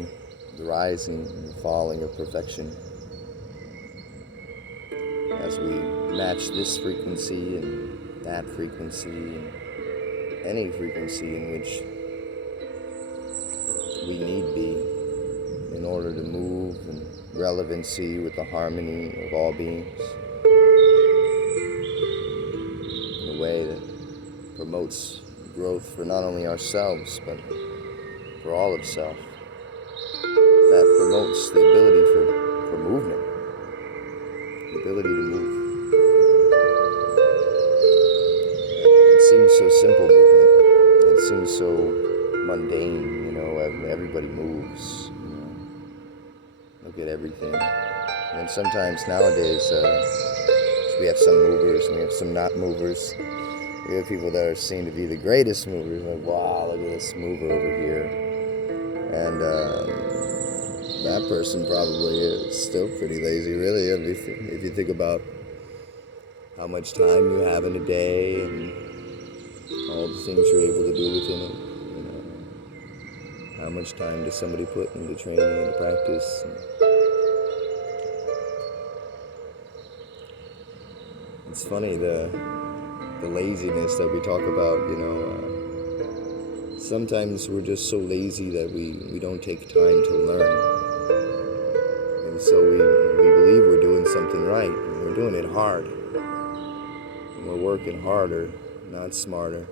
and the rising and falling of perfection. As we match this frequency and that frequency and any frequency in which we need be in order to move in relevancy with the harmony of all beings in a way that promotes growth for not only ourselves but for all of self, that promotes the ability for movement, the ability to move. It seems so simple, movement. It seems so mundane, everybody moves. Look at everything. And sometimes nowadays, we have some movers and we have some not movers. We have people that are seen to be the greatest movers, like, wow, look at this mover over here. And that person probably is still pretty lazy, really, if you think about how much time you have in a day and all the things you're able to do within it. How much time does somebody put into training and practice? It's funny, the laziness that we talk about, sometimes we're just so lazy that we don't take time to learn. And so we believe we're doing something right, and we're doing it hard. And we're working harder, not smarter.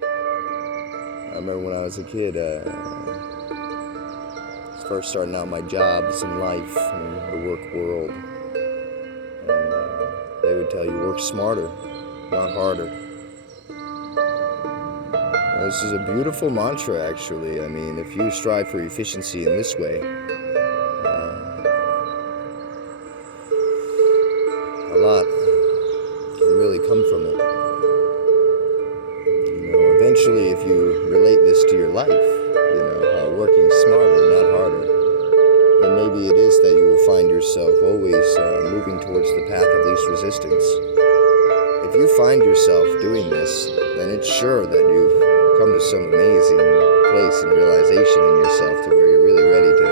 I remember when I was a kid, first starting out my jobs in life, the work world, and they would tell you, work smarter, not harder. And this is a beautiful mantra, actually. I mean, if you strive for efficiency in this way, a lot can really come from it. Eventually, if you relate this to your life, working smarter, not harder, then maybe it is that you will find yourself always moving towards the path of least resistance. If you find yourself doing this, then it's sure that you've come to some amazing place and realization in yourself to where you're really ready to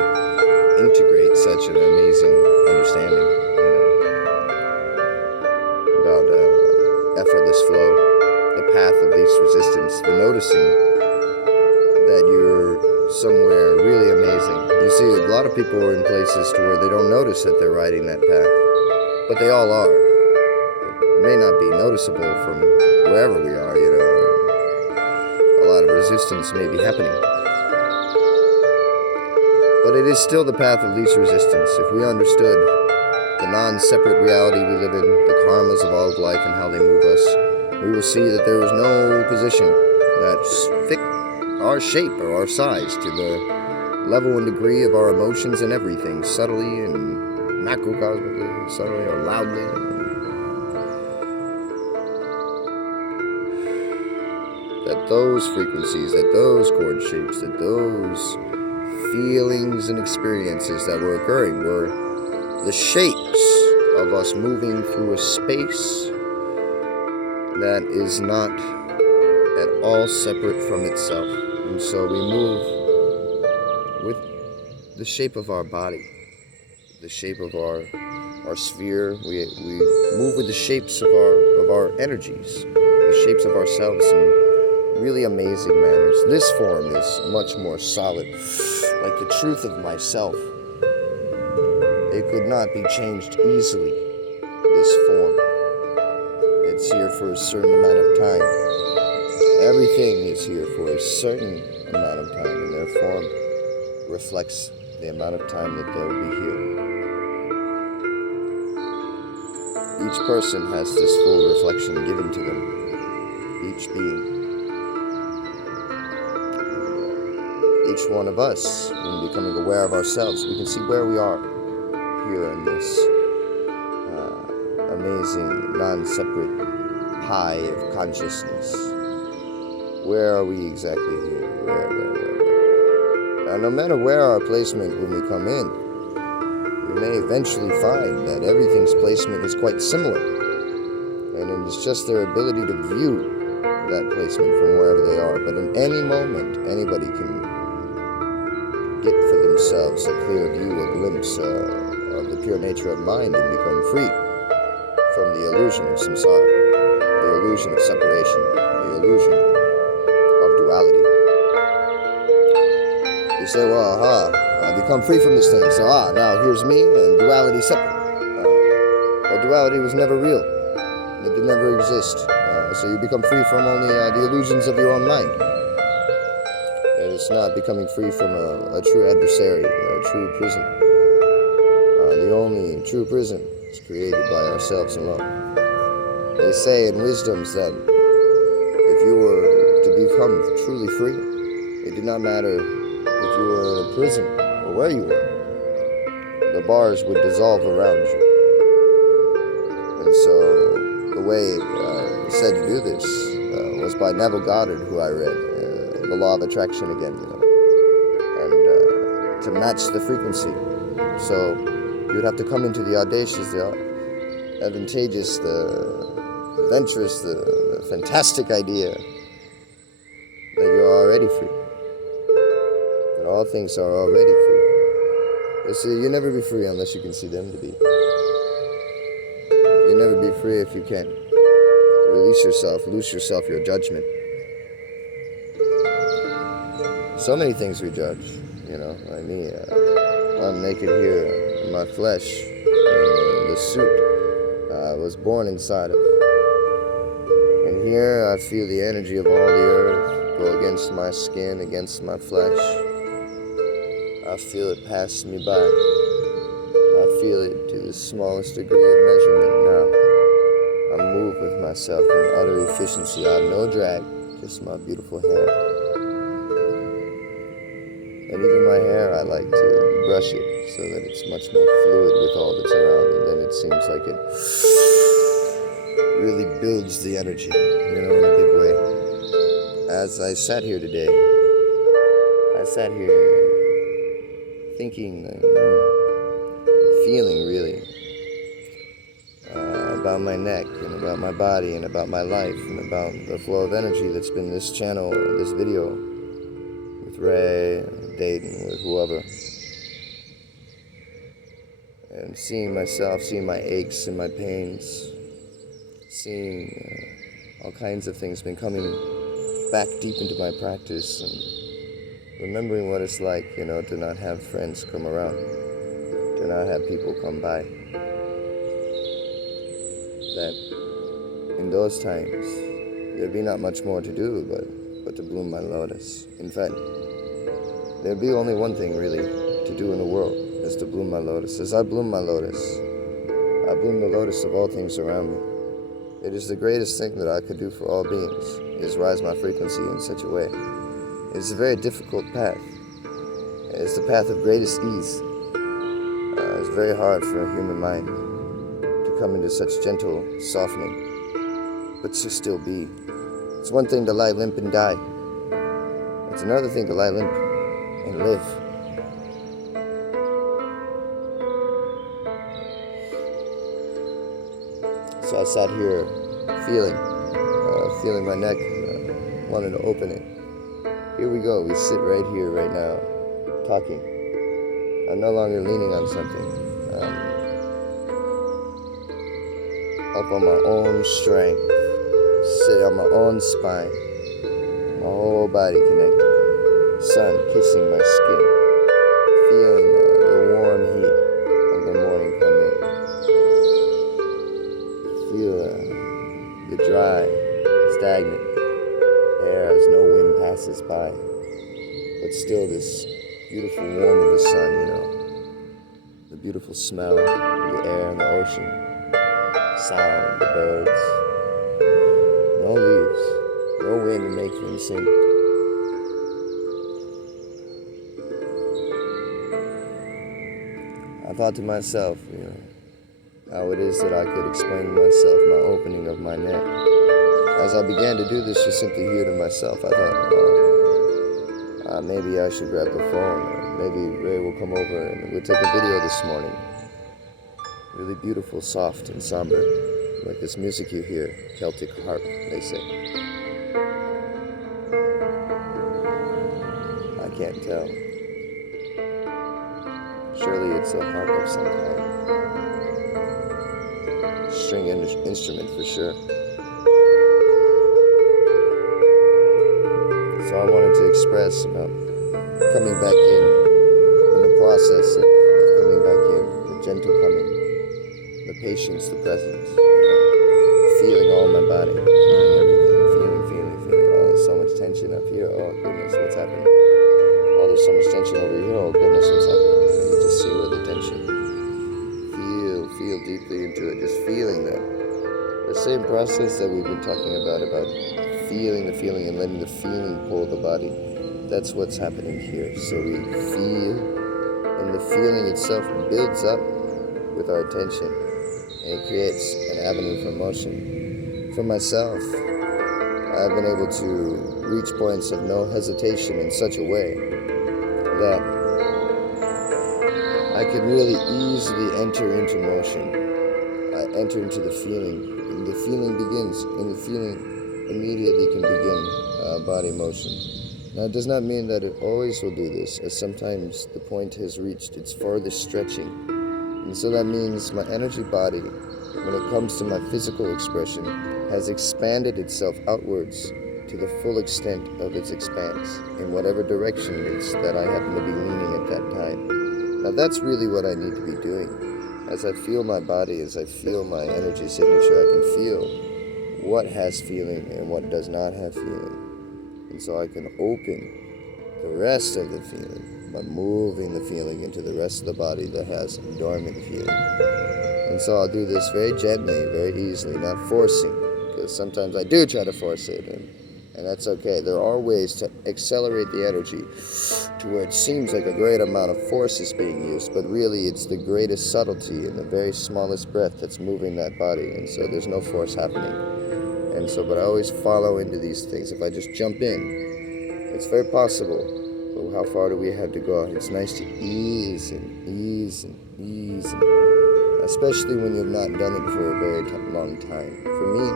integrate such an amazing understanding, about effortless flow, the path of least resistance, the noticing that you're somewhere really amazing. You see, a lot of people are in places to where they don't notice that they're riding that path, but they all are. It may not be noticeable from wherever we are, a lot of resistance may be happening. But it is still the path of least resistance. If we understood the non-separate reality we live in, the karmas of all of life and how they move us, we will see that there is no position that's fit our shape or our size to the level and degree of our emotions and everything, subtly and macrocosmically, subtly or loudly. That those frequencies, that those chord shapes, that those feelings and experiences that were occurring were the shapes of us moving through a space that is not at all separate from itself. And so we move with the shape of our body, the shape of our sphere. We move with the shapes of our energies, the shapes of ourselves in really amazing manners. This form is much more solid, like the truth of myself. It could not be changed easily, this form. It's here for a certain amount of time. Everything is here for a certain amount of time, and their form reflects the amount of time that they'll be here. Each person has this full reflection given to them, each being. Each one of us, when becoming aware of ourselves, we can see where we are here in this amazing, non-separate pie of consciousness. Where are we exactly here? Where? Now, no matter where our placement when we come in, we may eventually find that everything's placement is quite similar. And it's just their ability to view that placement from wherever they are. But in any moment, anybody can get for themselves a clear view, a glimpse of the pure nature of mind, and become free from the illusion of samsara, the illusion of separation, the illusion of duality. You say, well, I become free from this thing, so now here's me and duality separate. Well, duality was never real. It did never exist. So you become free from only the illusions of your own mind. It's not becoming free from a true adversary, a true prison. The only true prison is created by ourselves alone. They say in wisdoms that if you were to become truly free, it did not matter if you were in a prison or where you were. The bars would dissolve around you. And so the way said to do this was by Neville Goddard, who I read, The Law of Attraction again, and to match the frequency. So you would have to come into the audacious, the advantageous, the adventurous, the fantastic idea that you're already free, that all things are already free. You see, you'll never be free unless you can see them to be. You'll never be free if you can't release yourself, loose yourself, your judgment. So many things we judge, like me. I'm naked here in my flesh, in the suit I was born inside of. And here I feel the energy of all the earth go against my skin, against my flesh. I feel it pass me by. I feel it to the smallest degree of measurement now. I move with myself in utter efficiency. I have no drag, just my beautiful hair. And even my hair, I like to brush it so that it's much more fluid with all that's around it. Then it seems like it really builds the energy, in a big way. As I sat here today, I sat here thinking, feeling really, about my neck and about my body and about my life and about the flow of energy that's been this channel, this video, with Ray, Dayton, with whoever. And seeing myself, seeing my aches and my pains, seeing all kinds of things been coming back deep into my practice, and remembering what it's like, to not have friends come around, to not have people come by. That in those times, there'd be not much more to do but to bloom my lotus. In fact, there'd be only one thing really to do in the world, is to bloom my lotus. As I bloom my lotus, I bloom the lotus of all things around me. It is the greatest thing that I could do for all beings, is rise my frequency in such a way. It's a very difficult path. It's the path of greatest ease. It's very hard for a human mind to come into such gentle softening, but to still be. It's one thing to lie limp and die. It's another thing to lie limp and live. So I sat here feeling my neck, wanted to open it. Here we go, we sit right here, right now, talking. I'm no longer leaning on something. Up on my own strength, sit on my own spine, my whole body connected. Sun kissing my skin, feeling the warm heat of the morning come in. Feel the dry, stagnant air as no wind passes by, but still this beautiful warmth of the sun, the beautiful smell of the air and the ocean, sound, the birds, no leaves, no wind to make them sing. I thought to myself, how it is that I could explain to myself my opening of my neck. As I began to do this just simply here to myself, I thought, maybe I should grab the phone, or maybe Ray will come over and we'll take a video this morning. Really beautiful, soft, and somber, like this music you hear, Celtic harp, they say. I can't tell. Surely it's a harp of some kind. String instrument for sure. So I wanted to express about coming back in the process of coming back in, the gentle coming, the patience, the presence, feeling all my body, feeling everything, feeling. Oh, there's so much tension up here. Oh, goodness, what's happening? Oh, there's so much tension over here. Oh, goodness, what's happening? And you just see where the tension. Feel deeply into it, just feeling that. The same process that we've been talking about feeling the feeling and letting the feeling pull the body. That's what's happening here. So we feel, and the feeling itself builds up with our attention, and it creates an avenue for motion. For myself, I've been able to reach points of no hesitation in such a way that I can really easily enter into motion. I enter into the feeling, and the feeling begins, and the feeling immediately can begin body motion. Now, it does not mean that it always will do this, as sometimes the point has reached its farthest stretching. And so that means my energy body, when it comes to my physical expression, has expanded itself outwards to the full extent of its expanse, in whatever direction it is that I happen to be leaning at that time. Now, that's really what I need to be doing. As I feel my body, as I feel my energy signature, I can feel what has feeling and what does not have feeling. And so I can open the rest of the feeling by moving the feeling into the rest of the body that has dormant feeling. And so I'll do this very gently, very easily, not forcing, because sometimes I do try to force it, and that's okay. There are ways to accelerate the energy to where it seems like a great amount of force is being used, but really it's the greatest subtlety in the very smallest breath that's moving that body, and so there's no force happening. And so, but I always follow into these things. If I just jump in, it's very possible. But how far do we have to go? It's nice to ease and ease and ease, especially when you've not done it for a very long time. For me,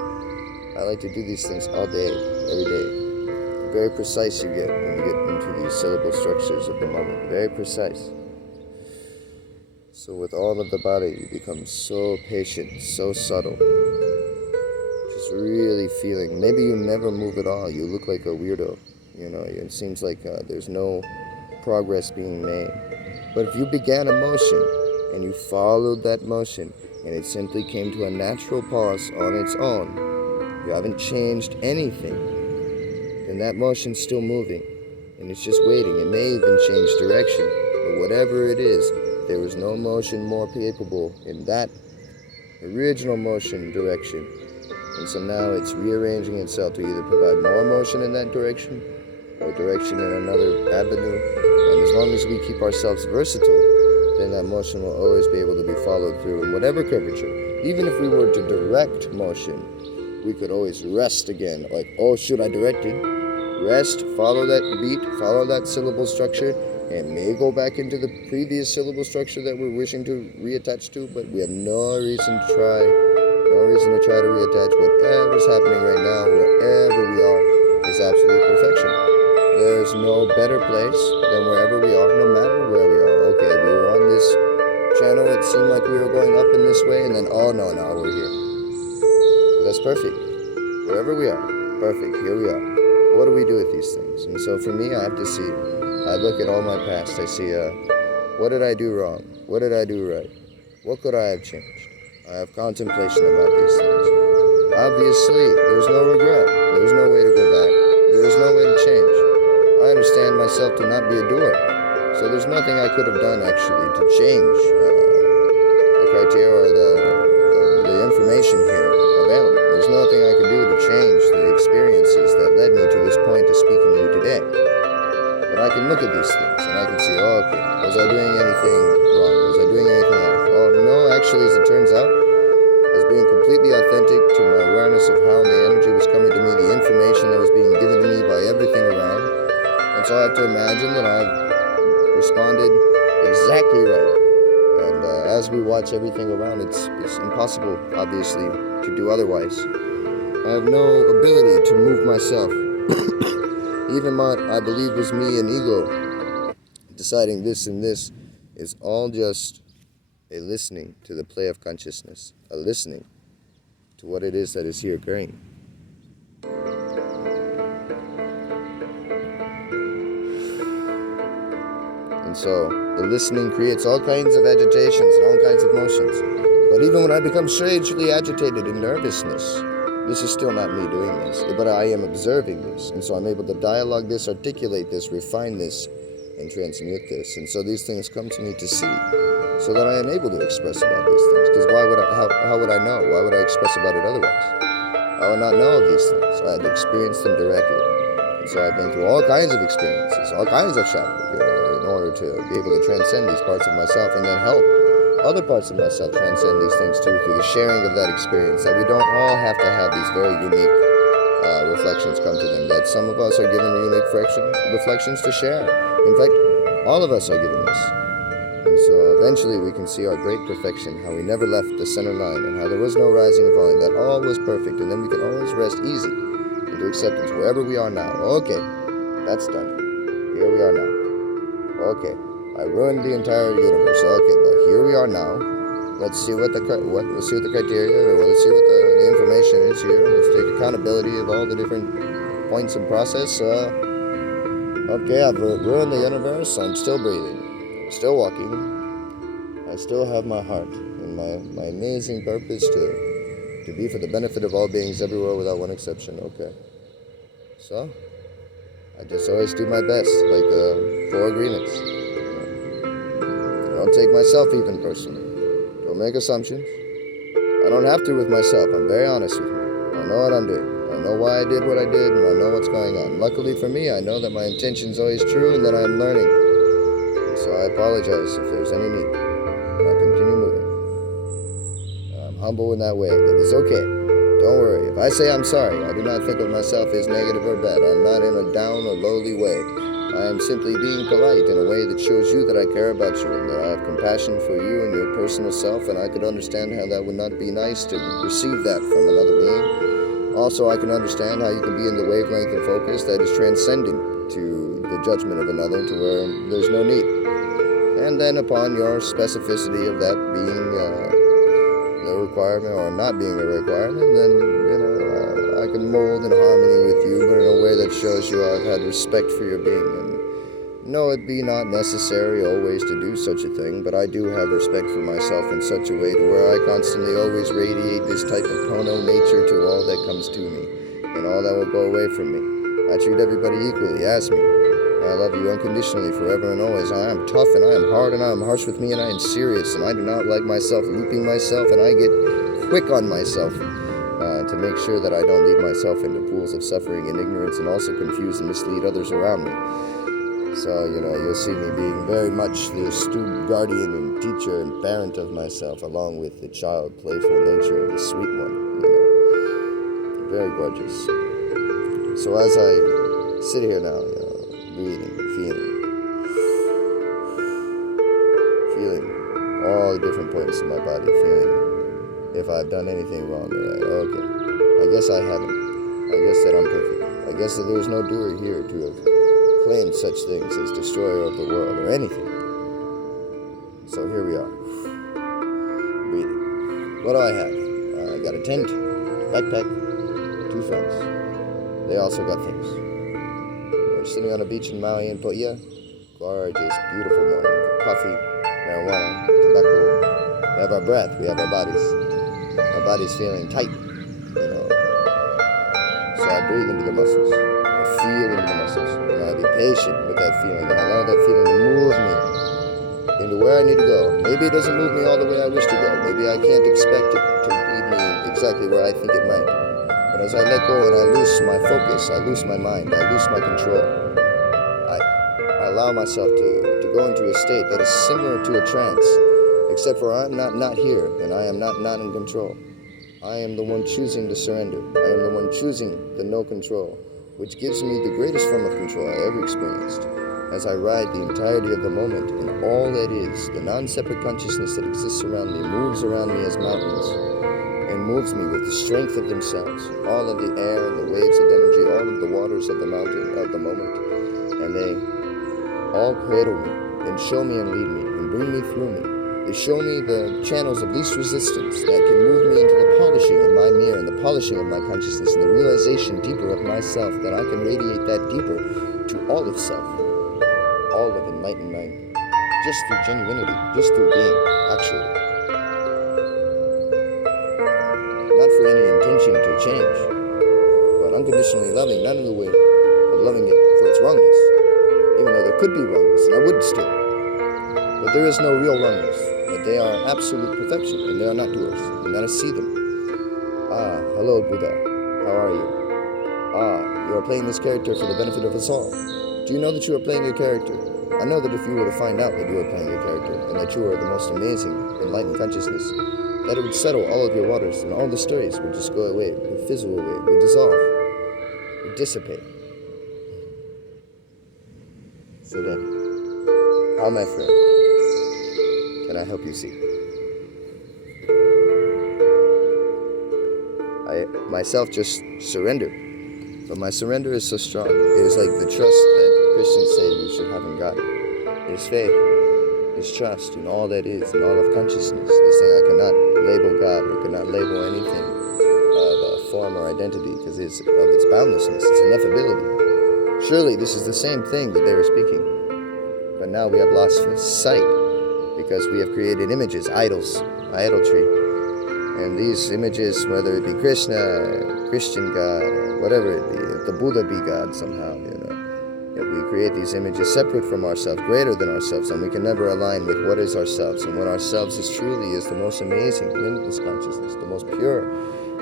I like to do these things all day, every day. Very precise you get when you get into these syllable structures of the moment. Very precise. So with all of the body, you become so patient, so subtle. Just really feeling. Maybe you never move at all. You look like a weirdo. It seems like there's no progress being made. But if you began a motion and you followed that motion and it simply came to a natural pause on its own, you haven't changed anything, then that motion's still moving and it's just waiting. It may even change direction, but whatever it is, there was no motion more capable in that original motion direction. And so now it's rearranging itself to either provide more motion in that direction or direction in another avenue. And as long as we keep ourselves versatile, then that motion will always be able to be followed through in whatever curvature. Even if we were to direct motion, we could always rest again. Like, oh, shoot, I directed. Rest, follow that beat, follow that syllable structure, and may go back into the previous syllable structure that we're wishing to reattach to, but we have no reason to try to reattach. Whatever's happening right now, wherever we are, is absolute perfection. There's no better place than wherever we are, no matter where we are. Okay, we were on this channel, it seemed like we were going up in this way, and then, oh no, now we're here. But that's perfect. Wherever we are, perfect, here we are. What do we do with these things? And so for me, I look at all my past, I see, what did I do wrong? What did I do right? What could I have changed? I have contemplation about these things. Obviously, there's no regret. There's no way to go back. There's no way to change. I understand myself to not be a doer. So there's nothing I could have done, actually, to change the criteria or the information here available. There's nothing I could do to change the experiences that led me to this point to speaking to you today. But I can look at these things and I can see, oh, okay, was I doing anything wrong? Was I doing anything off? Oh, no, actually, as it turns out, I was being completely authentic to my awareness of how the energy was coming to me, the information that was being given to me by everything around. And so I have to imagine that I've responded exactly right. And as we watch everything around, it's impossible, obviously, to do otherwise. I have no ability to move myself. Even what I believe was me and ego, deciding this and this is all just a listening to the play of consciousness, a listening to what it is that is here occurring. And so the listening creates all kinds of agitations and all kinds of motions. But even when I become strangely agitated in nervousness, this is still not me doing this, but I am observing this. And so I'm able to dialogue this, articulate this, refine this, and transmute this. And so these things come to me to see, so that I am able to express about these things. Because how would I know? Why would I express about it otherwise? I would not know of these things. I had to experience them directly. And so I've been through all kinds of experiences, all kinds of shadow, in order to be able to transcend these parts of myself and then help other parts of myself transcend these things too, through the sharing of that experience, that we don't all have to have these very unique reflections come to them, that some of us are given unique reflections to share. In fact, all of us are given this. And so eventually we can see our great perfection, how we never left the center line, and how there was no rising and falling, that all was perfect, and then we can always rest easy into acceptance wherever we are now. Okay, that's done. Here we are now. Okay, I ruined the entire universe. Okay, but here we are now. Let's see what the criteria, or let's see what the information is here. Let's take accountability of all the different points in process. Okay, I've ruined the universe. I'm still breathing. I'm still walking. I still have my heart and my amazing purpose to be for the benefit of all beings everywhere without one exception. Okay. So, I just always do my best, like the 4 agreements. I don't take myself even personally. Don't make assumptions. I don't have to with myself. I'm very honest with me. I know what I'm doing. I know why I did what I did, and I know what's going on. Luckily for me, I know that my intention's always true and that I'm learning. And so I apologize if there's any need. And I continue moving. I'm humble in that way. That is okay. Don't worry. If I say I'm sorry, I do not think of myself as negative or bad. I'm not in a down or lowly way. I am simply being polite in a way that shows you that I care about you and that I have compassion for you and your personal self, and I could understand how that would not be nice to receive that from another being. Also, I can understand how you can be in the wavelength and focus that is transcending to the judgment of another, to where there's no need. And then upon your specificity of that being a requirement or not being a requirement, then, I can mold in harmony with you, but in a way that shows you I've had respect for your being. And no, it be not necessary always to do such a thing, but I do have respect for myself in such a way to where I constantly always radiate this type of prono nature to all that comes to me, and all that will go away from me. I treat everybody equally. Ask me. I love you unconditionally, forever and always. I am tough, and I am hard, and I am harsh with me, and I am serious, and I do not like myself looping myself, and I get quick on myself to make sure that I don't lead myself into pools of suffering and ignorance, and also confuse and mislead others around me. So, you'll see me being very much the astute guardian and teacher and parent of myself, along with the child, playful nature of the sweet one, Very gorgeous. So as I sit here now, breathing, feeling all the different points in my body, feeling if I've done anything wrong or right. Okay, I guess I haven't. I guess that I'm perfect. I guess that there's no doer here to have claimed such things as destroyer of the world or anything. So here we are, breathing. What do I have? I got a tent, backpack, 2 friends. They also got things. We're sitting on a beach in Maui and Poia. Gorgeous, beautiful morning. Coffee, marijuana, tobacco. We have our breath. We have our bodies. My body's feeling tight, So I breathe into the muscles. I feel into the muscles. And I be patient with that feeling. And I allow that feeling to move me into where I need to go. Maybe it doesn't move me all the way I wish to go. Maybe I can't expect it to lead me exactly where I think it might. But as I let go and I loose my focus, I loose my mind, I loose my control, I allow myself to go into a state that is similar to a trance, except for I'm not here, and I am not in control. I am the one choosing to surrender. I am the one choosing the no control, which gives me the greatest form of control I ever experienced, as I ride the entirety of the moment, and all that is, the non-separate consciousness that exists around me, moves around me as mountains, and moves me with the strength of themselves, all of the air and the waves of energy, all of the waters of the mountain, of the moment, and they all cradle me, then show me and lead me, and bring me through me. They show me the channels of least resistance that can move me into the polishing of my mirror and the polishing of my consciousness and the realization deeper of myself, that I can radiate that deeper to all of self, all of enlightened mind, just through genuinity, just through being, actually. Not for any intention to change, but unconditionally loving, not in the way of loving it for its wrongness, even though there could be wrongness, and I would still. But there is no real wrongness, but they are absolute perfection, and they are not doers, and that I see them. Ah, hello Buddha, how are you? Ah, you are playing this character for the benefit of us all. Do you know that you are playing a character? I know that if you were to find out that you are playing a character, and that you are the most amazing, enlightened consciousness, that it would settle all of your waters, and all the stories would just go away, would fizzle away, would dissolve, would dissipate. So then, how, my friend, can I help you see? I myself just surrendered, but my surrender is so strong. It is like the trust that Christians say you should have in God. It is faith, it is trust in all that is, in all of consciousness. They say I cannot label God or cannot label anything of a form or identity because it's of its boundlessness, its ineffability. Surely this is the same thing that they were speaking, but now we have lost sight because we have created images, idols, idolatry. And these images, whether it be Krishna, Christian God, or whatever it be, if the Buddha be God somehow, if we create these images separate from ourselves, greater than ourselves, and we can never align with what is ourselves. And what ourselves is truly is the most amazing, limitless consciousness, the most pure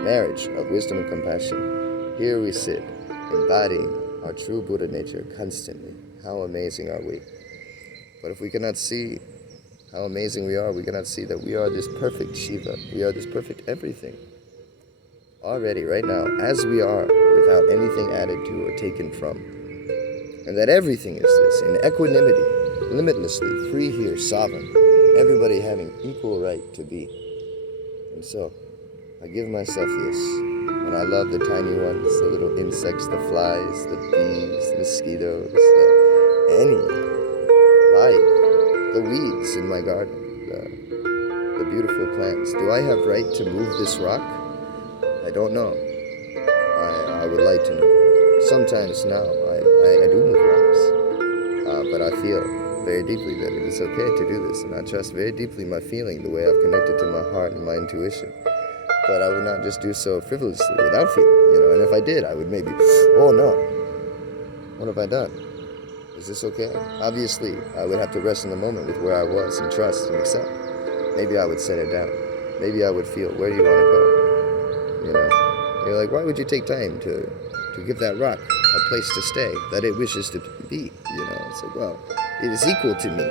marriage of wisdom and compassion. Here we sit, embodying our true Buddha nature constantly. How amazing are we? But if we cannot see how amazing we are, we cannot see that we are this perfect Shiva. We are this perfect everything. Already, right now, as we are, without anything added to or taken from. And that everything is this, in equanimity, limitlessly, free here, sovereign. Everybody having equal right to be. And so, I give myself this. And I love the tiny ones, the little insects, the flies, the bees, the mosquitoes, any life. The weeds in my garden, the beautiful plants. Do I have right to move this rock? I don't know. I would like to know. Sometimes now I do move rocks, but I feel very deeply that it is okay to do this, and I trust very deeply my feeling, the way I've connected to my heart and my intuition. But I would not just do so frivolously, without feeling, and if I did, I would maybe, oh no, what have I done? Is this okay? Obviously, I would have to rest in the moment with where I was and trust and accept. Maybe I would set it down. Maybe I would feel, where do you want to go? You're like, why would you take time to give that rock a place to stay that it wishes to be? It's like, well, it is equal to me.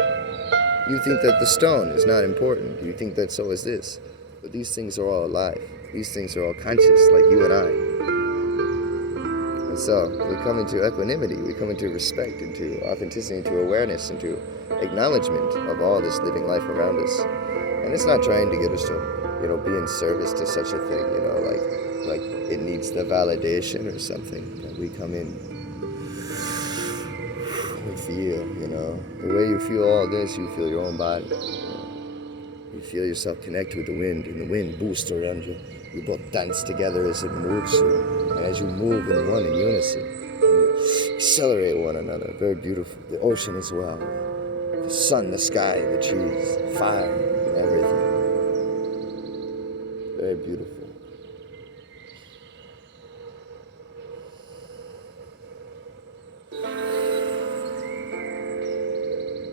You think that the stone is not important. You think that so is this. But these things are all alive. These things are all conscious, like you and I. So we come into equanimity, we come into respect, into authenticity, into awareness, into acknowledgement of all this living life around us. And it's not trying to get us to, be in service to such a thing, like it needs the validation or something. That we come in, we feel, the way you feel all this, you feel your own body. You feel yourself connect with the wind, and the wind boosts around you. You both dance together as it moves you. And as you move in one in unison, you accelerate one another. Very beautiful. The ocean as well. The sun, the sky, the trees, the fire, everything. Very beautiful.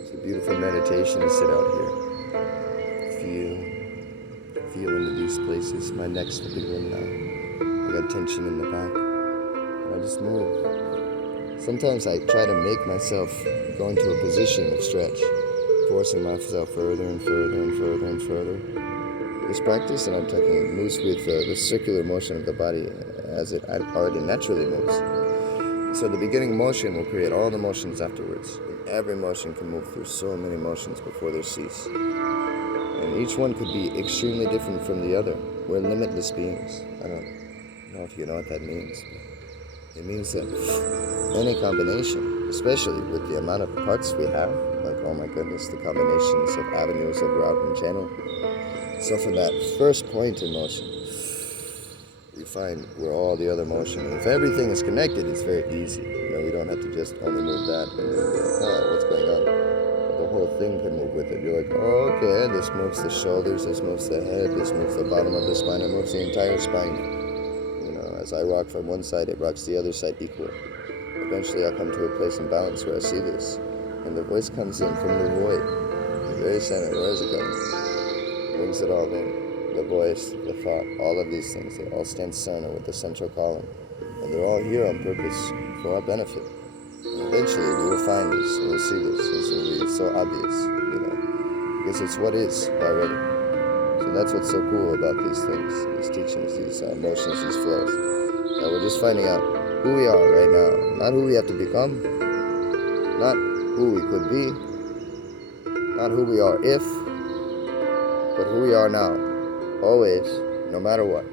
It's a beautiful meditation to sit out here. Feel into these places. My neck's the big one now. I got tension in the back. And I just move. Sometimes I try to make myself go into a position of stretch, forcing myself further and further and further and further. This practice that I'm taking moves with the circular motion of the body as it already naturally moves. So the beginning motion will create all the motions afterwards. And every motion can move through so many motions before they cease. And each one could be extremely different from the other. We're limitless beings. I don't know if you know what that means, but it means that any combination, especially with the amount of parts we have. Like, oh my goodness, the combinations of avenues of route and channel. So from that first point in motion, we find where all the other motion, and if everything is connected, it's very easy. We don't have to just only move that and then be like, oh, what's going on? But the whole thing can move with it. You're like, oh, okay, this moves the shoulders, this moves the head, this moves the bottom of the spine, it moves the entire spine. As I rock from one side, it rocks the other side equal. Eventually, I'll come to a place in balance where I see this, and the voice comes in from the void, the very center. Where is it going? Brings it all in. The voice, the thought, all of these things, they all stand center with the central column, and they're all here on purpose for our benefit. And eventually, we will find this, we will see this. This will be so obvious, because it's what is already. So that's what's so cool about these things, these teachings, these emotions, these flows. That we're just finding out who we are right now, not who we have to become, not who we could be, not who we are if, but who we are now, always, no matter what.